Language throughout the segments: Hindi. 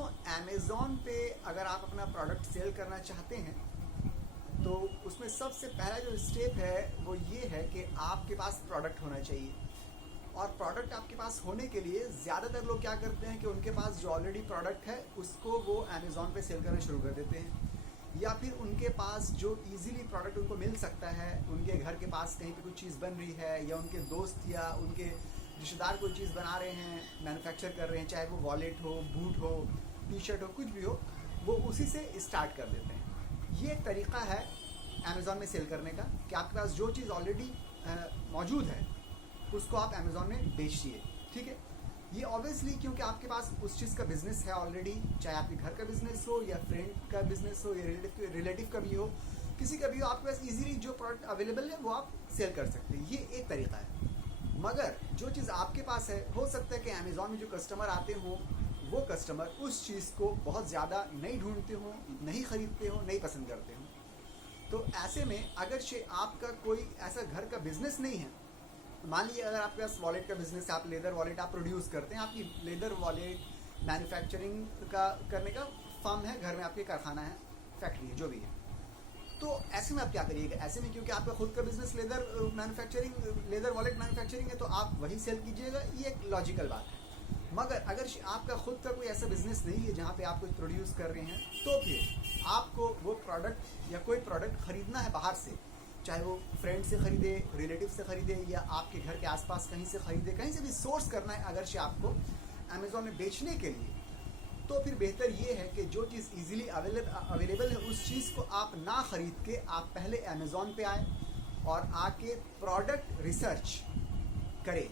दोस्तों अमेज़ॉन पे अगर आप अपना प्रोडक्ट सेल करना चाहते हैं तो उसमें सबसे पहला जो स्टेप है वो ये है कि आपके पास प्रोडक्ट होना चाहिए। और प्रोडक्ट आपके पास होने के लिए ज़्यादातर लोग क्या करते हैं कि उनके पास जो ऑलरेडी प्रोडक्ट है उसको वो अमेज़ॉन पे सेल करना शुरू कर देते हैं, या फिर उनके पास जो इजीली प्रोडक्ट उनको मिल सकता है, उनके घर के पास कहीं पे कुछ चीज़ बन रही है या उनके दोस्त या उनके रिश्तेदार कोई चीज़ बना रहे हैं, मैन्युफैक्चर कर रहे हैं, चाहे वो वॉलेट हो, बूट हो, टी शर्ट हो, कुछ भी हो, वो उसी से स्टार्ट कर देते हैं। ये एक तरीका है अमेज़ॉन में सेल करने का कि आपके पास जो चीज़ ऑलरेडी मौजूद है उसको आप अमेज़ॉन में बेचिए। ठीक है, ये ऑब्वियसली क्योंकि आपके पास उस चीज़ का बिजनेस है ऑलरेडी, चाहे आपके घर का बिजनेस हो या फ्रेंड का बिजनेस हो या रिलेटिव का भी हो, किसी का भी हो, आपके पास इजीली जो प्रोडक्ट अवेलेबल है वो आप सेल कर सकते हैं। ये एक तरीका है। मगर जो चीज़ आपके पास है, हो सकता है कि अमेज़ॉन में जो कस्टमर आते हों वो कस्टमर उस चीज़ को बहुत ज़्यादा नहीं ढूंढते हों, नहीं खरीदते हों, नहीं पसंद करते हों। तो ऐसे में अगर आपका कोई ऐसा घर का बिजनेस नहीं है, मान लीजिए अगर आपके पास वॉलेट का बिजनेस है, आप लेदर वॉलेट आप प्रोड्यूस करते हैं, आपकी लेदर वॉलेट मैन्युफैक्चरिंग का करने का फर्म है, घर में आपके कारखाना है, फैक्ट्री है, जो भी है, तो ऐसे में आप क्या करिएगा? ऐसे में क्योंकि आपका खुद का बिजनेस लेदर वॉलेट मैन्युफैक्चरिंग है तो आप वही सेल कीजिएगा, ये एक लॉजिकल बात है। मगर अगर आपका खुद का कोई ऐसा बिजनेस नहीं है जहाँ पे आप कुछ प्रोड्यूस कर रहे हैं, तो फिर आपको वो प्रोडक्ट या कोई प्रोडक्ट खरीदना है बाहर से, चाहे वो फ्रेंड से खरीदे, रिलेटिव से खरीदे या आपके घर के आसपास कहीं से खरीदे, कहीं से भी सोर्स करना है अगर आपको अमेज़ॉन में बेचने के लिए, तो फिर बेहतर ये है कि जो चीज़ इजीली अवेलेबल है उस चीज़ को आप ना खरीद के आप पहले अमेज़ॉन पे आए और आके प्रोडक्ट रिसर्च करें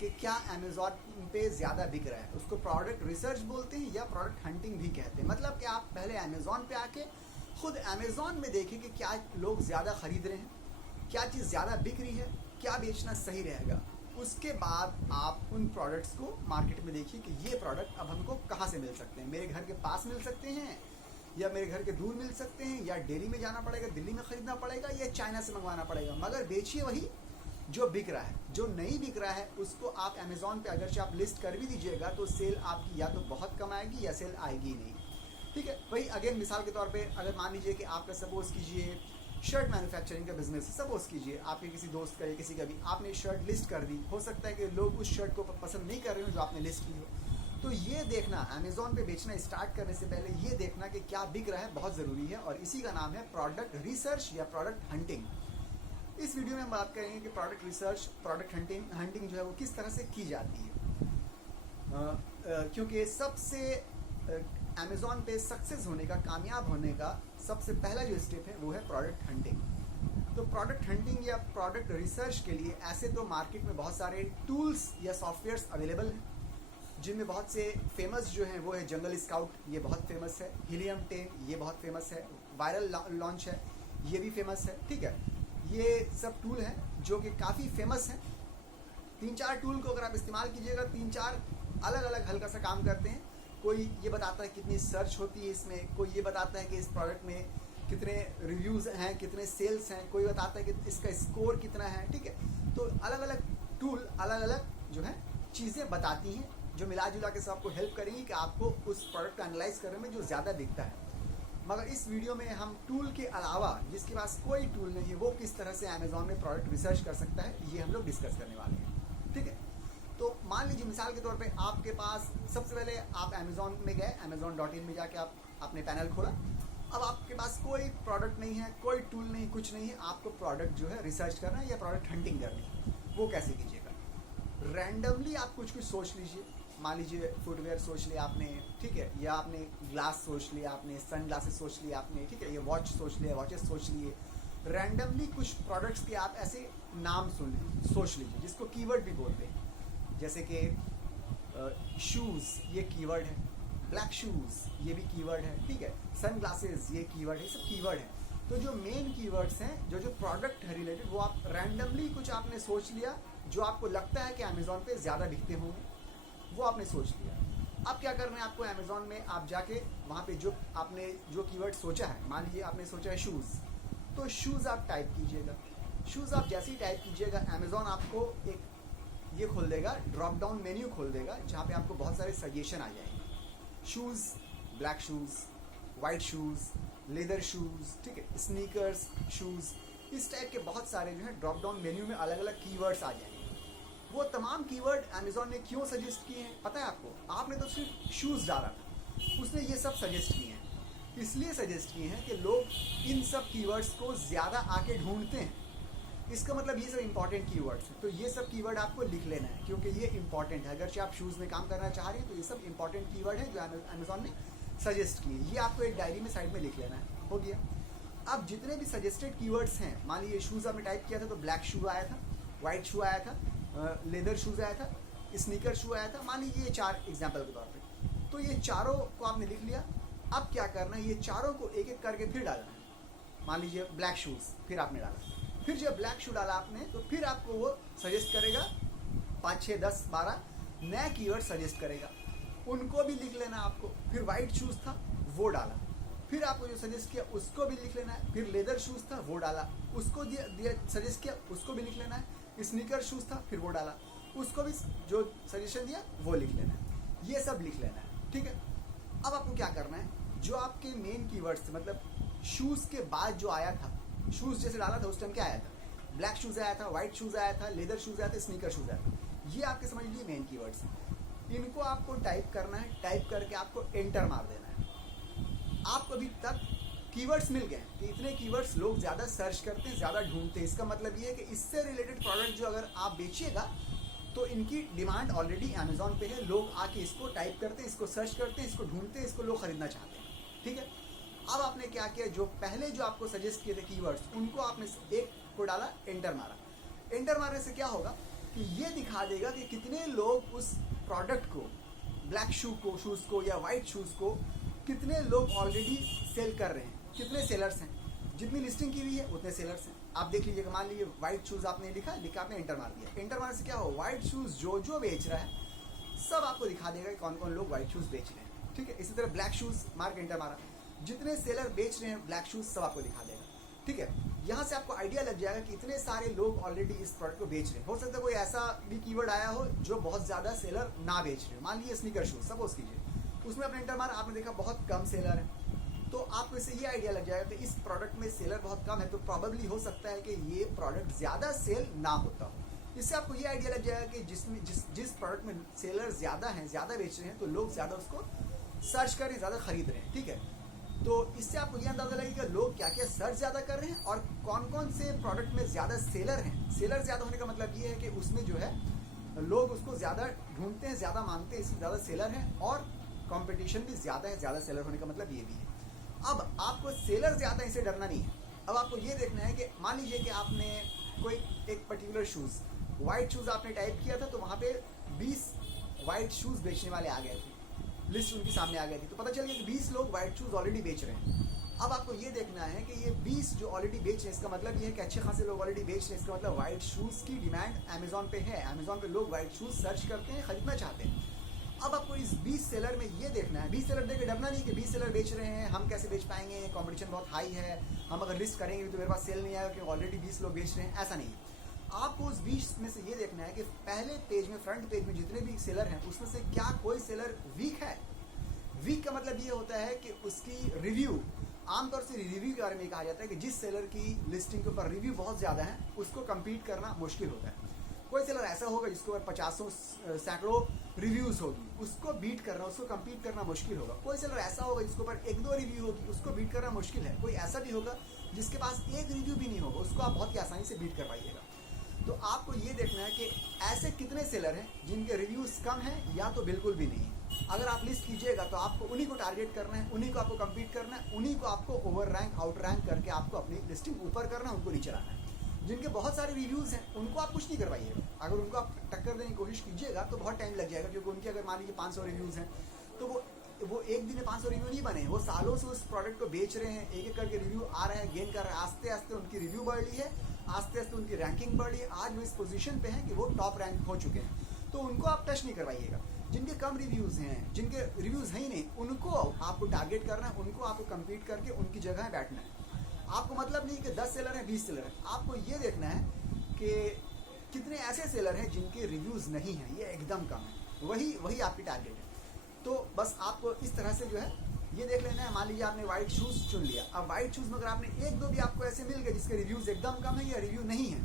कि क्या अमेज़ॉन पे ज़्यादा बिक रहा है। उसको प्रोडक्ट रिसर्च बोलते हैं या प्रोडक्ट हंटिंग भी कहते हैं। मतलब कि आप पहले अमेज़ॉन पे आके खुद अमेज़ॉन में देखें कि क्या लोग ज़्यादा खरीद रहे हैं, क्या चीज़ ज़्यादा बिक रही है, क्या बेचना सही रहेगा। उसके बाद आप उन प्रोडक्ट्स को मार्केट में देखिए कि ये प्रोडक्ट अब हमको कहाँ से मिल सकते हैं। मेरे घर के पास मिल सकते हैं या मेरे घर के दूर मिल सकते हैं, या दिल्ली में जाना पड़ेगा, दिल्ली में ख़रीदना पड़ेगा, या चाइना से मंगवाना पड़ेगा। मगर बेचिए वही जो बिक रहा है। जो नहीं बिक रहा है उसको आप अमेज़ॉन पे अगर आप लिस्ट कर भी दीजिएगा तो सेल आपकी या तो बहुत कम आएगी या सेल आएगी नहीं। ठीक है, वही अगेन मिसाल के तौर पे अगर मान लीजिए कि आपका सपोज कीजिए शर्ट मैन्युफैक्चरिंग का बिजनेस, सपोज कीजिए आपके किसी दोस्त का या किसी का भी, आपने शर्ट लिस्ट कर दी, हो सकता है कि लोग उस शर्ट को पसंद नहीं कर रहे हो जो आपने लिस्ट की हो। तो ये देखना, अमेज़ॉन पे बेचना स्टार्ट करने से पहले ये देखना कि क्या बिक रहा है बहुत ज़रूरी है, और इसी का नाम है प्रोडक्ट रिसर्च या प्रोडक्ट हंटिंग। इस वीडियो में हम बात करेंगे कि प्रोडक्ट रिसर्च, प्रोडक्ट हंटिंग जो है वो किस तरह से की जाती है। क्योंकि सबसे अमेज़ॉन पे सक्सेस होने का, कामयाब होने का सबसे पहला जो स्टेप है वो है प्रोडक्ट हंटिंग। तो प्रोडक्ट हंटिंग या प्रोडक्ट रिसर्च के लिए ऐसे तो मार्केट में बहुत सारे टूल्स या सॉफ्टवेयर्स अवेलेबल हैं, जिनमें बहुत से फेमस जो हैं वो है जंगल स्काउट, ये बहुत फेमस है, हीलियम 10 ये बहुत फेमस है, वायरल लॉन्च है, ये भी फेमस है। ठीक है, ये सब टूल हैं जो कि काफ़ी फेमस हैं। 3-4 टूल को अगर आप इस्तेमाल कीजिएगा, 3-4 अलग अलग हल्का सा काम करते हैं। कोई ये बताता है कितनी सर्च होती है इसमें, कोई ये बताता है कि इस प्रोडक्ट में कितने रिव्यूज़ हैं, कितने सेल्स हैं, कोई बताता है कि इसका स्कोर कितना है। ठीक है, तो अलग अलग टूल अलग अलग जो है चीज़ें बताती हैं जो मिला जुला के सब आपको हेल्प करेंगी कि आपको उस प्रोडक्ट को एनालाइज करने में जो ज़्यादा दिखता है। मगर इस वीडियो में हम टूल के अलावा, जिसके पास कोई टूल नहीं है, वो किस तरह से अमेज़ॉन में प्रोडक्ट रिसर्च कर सकता है, ये हम लोग डिस्कस करने वाले हैं। ठीक है, तो मान लीजिए मिसाल के तौर पे आपके पास सबसे पहले आप अमेज़ॉन में गए, amazon.in में जाके आप आपने पैनल खोला। अब आपके पास कोई प्रोडक्ट नहीं है, कोई टूल नहीं, कुछ नहीं है, आपको प्रोडक्ट जो है रिसर्च करना है या प्रोडक्ट हंटिंग करनी है। वो कैसे कीजिएगा? रैंडमली आप कुछ सोच लीजिए। मान लीजिए फुटवेयर सोच लिया आपने, ठीक है, या आपने ग्लास सोच लिया, आपने सन ग्लासेस सोच लिया आपने, ठीक है, ये वॉच सोच लिया, वॉचेस सोच लिए। रैंडमली कुछ प्रोडक्ट्स के आप ऐसे नाम सोच लीजिए जिसको कीवर्ड भी बोलते हैं, जैसे कि शूज़ ये कीवर्ड है, ब्लैक शूज़ ये भी कीवर्ड है, ठीक है, सन ग्लासेस ये कीवर्ड है, सब कीवर्ड है। तो जो मेन कीवर्ड्स हैं, जो प्रोडक्ट है रिलेटेड, वो आप रैंडमली कुछ आपने सोच लिया जो आपको लगता है कि अमेज़ॉन पे ज़्यादा बिकते होंगे, वो आपने सोच लिया। अब क्या करना है आपको? अमेज़ॉन में आप जाके वहाँ पे जो आपने जो कीवर्ड सोचा है, मान लीजिए आपने सोचा है शूज़, तो शूज़ आप टाइप कीजिएगा। शूज़ आप जैसे ही टाइप कीजिएगा, अमेज़ॉन आपको एक ये खोल देगा, ड्रॉप डाउन मेन्यू खोल देगा, जहाँ पे आपको बहुत सारे सजेशन आ जाएंगे shoes, black shoes, white shoes, leather shoes, ठीक है, स्नीकर्स शूज़, इस टाइप के बहुत सारे जो है ड्रॉप डाउन मेन्यू में अलग अलग कीवर्ड्स आ जाएंगे। वो तमाम कीवर्ड अमेज़ॉन ने क्यों सजेस्ट किए हैं पता है आपको? आपने तो सिर्फ शूज़ डाला था, उसने ये सब सजेस्ट किए हैं। इसलिए सजेस्ट किए हैं कि लोग इन सब कीवर्ड्स को ज़्यादा आके ढूंढते हैं। इसका मतलब ये सब इंपॉर्टेंट कीवर्ड्स हैं, तो ये सब कीवर्ड आपको लिख लेना है क्योंकि ये इंपॉर्टेंट है। अगर आप शूज़ में काम करना चाह रहे हैं तो ये सब इंपॉर्टेंट कीवर्ड है जो अमेज़ॉन ने सजेस्ट किए। ये आपको एक डायरी में साइड में लिख लेना है। हो गया। अब जितने भी सजेस्टेड कीवर्ड्स हैं, मान लीजिए शूज़ आपने टाइप किया था तो ब्लैक शू आया था, वाइट शू आया था, लेदर शूज़ आया था, स्नीकर शू आया था, मान लीजिए ये 4 एग्जाम्पल के तौर पर। तो ये चारों को आपने लिख लिया। अब क्या करना है, ये चारों को एक एक करके फिर डालना है। मान लीजिए ब्लैक शूज़ फिर आपने डाला, फिर जब ब्लैक शू डाला आपने तो फिर आपको वो सजेस्ट करेगा 5, 6, 10, 12 नए कीवर्ड सजेस्ट करेगा, उनको भी लिख लेना आपको। फिर वाइट शूज़ था वो डाला, फिर आपको जो सजेस्ट किया उसको भी लिख लेना है। फिर लेदर शूज़ था वो डाला, उसको दिया सजेस्ट किया उसको भी लिख लेना है। स्नीकर शूज़ था फिर वो डाला, उसको भी जो सजेशन दिया वो लिख लेना है। ये सब लिख लेना है, ठीक है। अब आपको क्या करना है, जो आपके मेन कीवर्ड्स थे, मतलब शूज़ के बाद जो आया था, शूज़ जैसे डाला था उस टाइम क्या आया था, ब्लैक शूज़ आया था, वाइट शूज़ आया था, लेदर शूज़ आया था, स्नीकर शूज़ आया था। ये आपके समझ लीजिए मेन कीवर्ड्स हैं। इनको आपको टाइप करना है, टाइप करके आपको एंटर मार देना है। आपको अभी तक कीवर्ड्स मिल गए कि इतने कीवर्ड्स लोग ज़्यादा सर्च करते हैं, ज़्यादा ढूंढते हैं। इसका मतलब ये है कि इससे रिलेटेड प्रोडक्ट जो अगर आप बेचिएगा तो इनकी डिमांड ऑलरेडी अमेज़ॉन पे है। लोग आके इसको टाइप करते हैं, इसको सर्च करते हैं, इसको ढूंढते हैं, इसको लोग खरीदना चाहते हैं, ठीक है। अब आपने क्या किया, जो पहले जो आपको सजेस्ट किए थे कीवर्ड्स, उनको आपने एक को डाला, एंटर मारा। एंटर मारने से क्या होगा कि ये दिखा देगा कि कितने लोग उस प्रोडक्ट को, ब्लैक शूज़ को या वाइट शूज़ को कितने लोग ऑलरेडी सेल कर रहे हैं, कितने सेलर्स हैं। जितनी लिस्टिंग की हुई है उतने सेलर्स हैं। आप देख लीजिएगा, मान लीजिए वाइट शूज़ आपने लिखा आपने एंटर मार दिया। एंटर मारने से क्या हो, वाइट शूज़ जो बेच रहा है सब आपको दिखा देगा कि कौन कौन लोग वाइट शूज़ बेच रहे हैं, ठीक है। इसी तरह ब्लैक शूज़ मार के एंटर मारा, जितने सेलर बेच रहे हैं ब्लैक शूज़ सब आपको दिखा देगा, ठीक है। यहाँ से आपको आइडिया लग जाएगा कि इतने सारे लोग ऑलरेडी इस प्रोडक्ट को बेच रहे हैं। हो सकता है कोई ऐसा भी कीवर्ड आया हो जो बहुत ज़्यादा सेलर ना बेच रहे हो। मान लीजिए स्नीकर शूज़, सपोज कीजिए, उसमें अपने एंटर मारा, आपने देखा बहुत कम सेलर है, तो आपको इससे ये आइडिया लग जाएगा कि इस प्रोडक्ट में सेलर बहुत कम है, तो प्रॉबेबली हो सकता है कि ये प्रोडक्ट ज़्यादा सेल ना होता हो। इससे आपको ये आइडिया लग जाएगा कि जिस प्रोडक्ट में सेलर ज़्यादा हैं, ज़्यादा बेच रहे हैं, तो लोग ज़्यादा उसको सर्च कर रहे हैं, ज़्यादा खरीद रहे हैं, ठीक है। तो इससे आपको ये अंदाज़ा लगेगा लोग क्या क्या सर्च ज़्यादा कर रहे हैं और कौन कौन से प्रोडक्ट में ज़्यादा सेलर हैं। सेलर ज़्यादा होने का मतलब ये है कि उसमें जो है लोग उसको ज़्यादा ढूंढते हैं, ज़्यादा मांगते हैं, इसलिए ज़्यादा सेलर हैं, और कंपटीशन भी ज़्यादा है। ज़्यादा सेलर होने का मतलब ये भी है। अब आपको सेलर ज़्यादा इसे डरना नहीं है। अब आपको ये देखना है कि मान लीजिए कि आपने कोई एक पर्टिकुलर शूज़, वाइट शूज़ आपने टाइप किया था, तो वहाँ पे 20 वाइट शूज़ बेचने वाले आ गए थे, लिस्ट उनके सामने आ गई थी, तो पता चल गया कि 20 लोग वाइट शूज़ ऑलरेडी बेच रहे हैं। अब आपको ये देखना है कि ये 20 जो ऑलरेडी बेच रहे हैं, इसका मतलब ये है कि अच्छे खासे लोग ऑलरेडी बेच रहे हैं। इसका मतलब वाइट शूज़ की डिमांड अमेज़ॉन पे है, अमेज़ॉन पे लोग वाइट शूज़ सर्च करते हैं, खरीदना चाहते हैं। अब आपको इस 20 सेलर में ये देखना है, 20 सेलर देख के डरना नहीं कि 20 सेलर बेच रहे हैं, हम कैसे बेच पाएंगे, कंपटीशन बहुत हाई है, हम अगर लिस्ट करेंगे तो मेरे पास सेल नहीं आएगा क्योंकि ऑलरेडी 20 लोग बेच रहे हैं। ऐसा नहीं, आपको उस 20 में से ये देखना है कि पहले पेज में, फ्रंट पेज में जितने भी सेलर हैं उसमें से क्या कोई सेलर वीक है। वीक का मतलब ये होता है कि उसकी रिव्यू, आमतौर से रिव्यू के बारे में कहा जाता है कि जिस सेलर की लिस्टिंग के ऊपर रिव्यू बहुत ज़्यादा है उसको कम्पीट करना मुश्किल होता है। कोई सेलर ऐसा होगा जिसके ऊपर 50 सैकड़ों रिव्यूज़ होगी, उसको बीट करना, उसको कम्पीट करना मुश्किल होगा। कोई सेलर ऐसा होगा जिसके ऊपर 1-2 रिव्यू होगी, उसको बीट करना मुश्किल है। कोई ऐसा भी होगा जिसके पास एक रिव्यू भी नहीं होगा, उसको आप बहुत ही आसानी से बीट कर पाइएगा। तो आपको ये देखना है कि ऐसे कितने सेलर हैं जिनके रिव्यूज़ कम हैं या तो बिल्कुल भी नहीं है। अगर आप लिस्ट कीजिएगा तो आपको उन्हीं को टारगेट करना है, उन्हीं को आपको कम्पीट करना है, उन्हीं को आपको ओवर रैंक, आउट रैंक करके आपको अपनी लिस्टिंग ऊपर करना है, उनको नीचे लाना है। जिनके बहुत सारे रिव्यूज़ हैं उनको आप कुछ नहीं करवाइएगा। अगर उनको आप टक्कर देने की कोशिश कीजिएगा तो बहुत टाइम लग जाएगा, क्योंकि उनके अगर मान लीजिए 500 रिव्यूज़ हैं तो वो एक दिन में 500 रिव्यू नहीं बने, वो सालों से उस प्रोडक्ट को बेच रहे हैं, एक एक करके रिव्यू आ रहा है, गेन कर रहा है, आस्ते आस्ते उनकी रिव्यू बढ़ रही है, आस्ते आस्ते उनकी रैंकिंग बढ़ रही है। आज वो इस पोजीशन पे हैं कि वो टॉप रैंक हो चुके हैं, तो उनको आप टच नहीं करवाइएगा। जिनके कम रिव्यूज़ हैं, जिनके रिव्यूज़ हैं ही नहीं, उनको आपको टारगेट करना है, उनको आपको कम्पीट करके उनकी जगह बैठना है। आपको मतलब नहीं कि 10 सेलर हैं, 20 सेलर हैं, आपको ये देखना है कि कितने ऐसे सेलर हैं जिनके रिव्यूज़ नहीं हैं, ये एकदम कम है, वही आपकी टारगेट है, तो बस आपको इस तरह से जो है ये देख लेना है। मान लीजिए आपने वाइट शूज़ चुन लिया, अब वाइट शूज़ में अगर आपने एक दो भी आपको ऐसे मिल गए जिसके रिव्यूज़ एकदम कम है या रिव्यू नहीं है,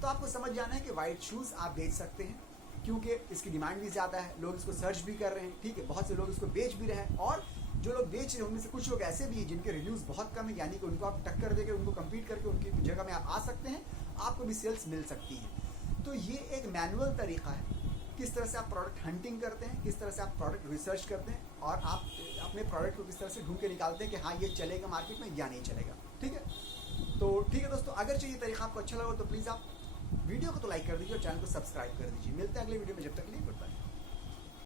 तो आपको समझ जाना है कि वाइट शूज़ आप बेच सकते हैं, क्योंकि इसकी डिमांड भी ज़्यादा है, लोग इसको सर्च भी कर रहे हैं, ठीक है, बहुत से लोग इसको बेच भी रहे हैं, और जो लोग बेच रहे हैं उनमें से कुछ लोग ऐसे भी हैं जिनके रिव्यूज़ बहुत कम है, यानी कि उनको आप टक्कर देकर उनको कम्पीट करके उनकी जगह में आप आ सकते हैं, आपको भी सेल्स मिल सकती है। तो ये एक मैनुअल तरीका है किस तरह से आप प्रोडक्ट हंटिंग करते हैं, किस तरह से आप प्रोडक्ट रिसर्च करते हैं, और आप अपने प्रोडक्ट को किस तरह से ढूंढ के निकालते हैं कि हाँ ये चलेगा मार्केट में या नहीं चलेगा। ठीक है, तो ठीक है दोस्तों, अगर चाहिए तरीका आपको अच्छा लगा तो प्लीज़ आप वीडियो को तो लाइक कर दीजिए और चैनल को सब्सक्राइब कर दीजिए। मिलते हैं अगले वीडियो में, जब तक के लिए।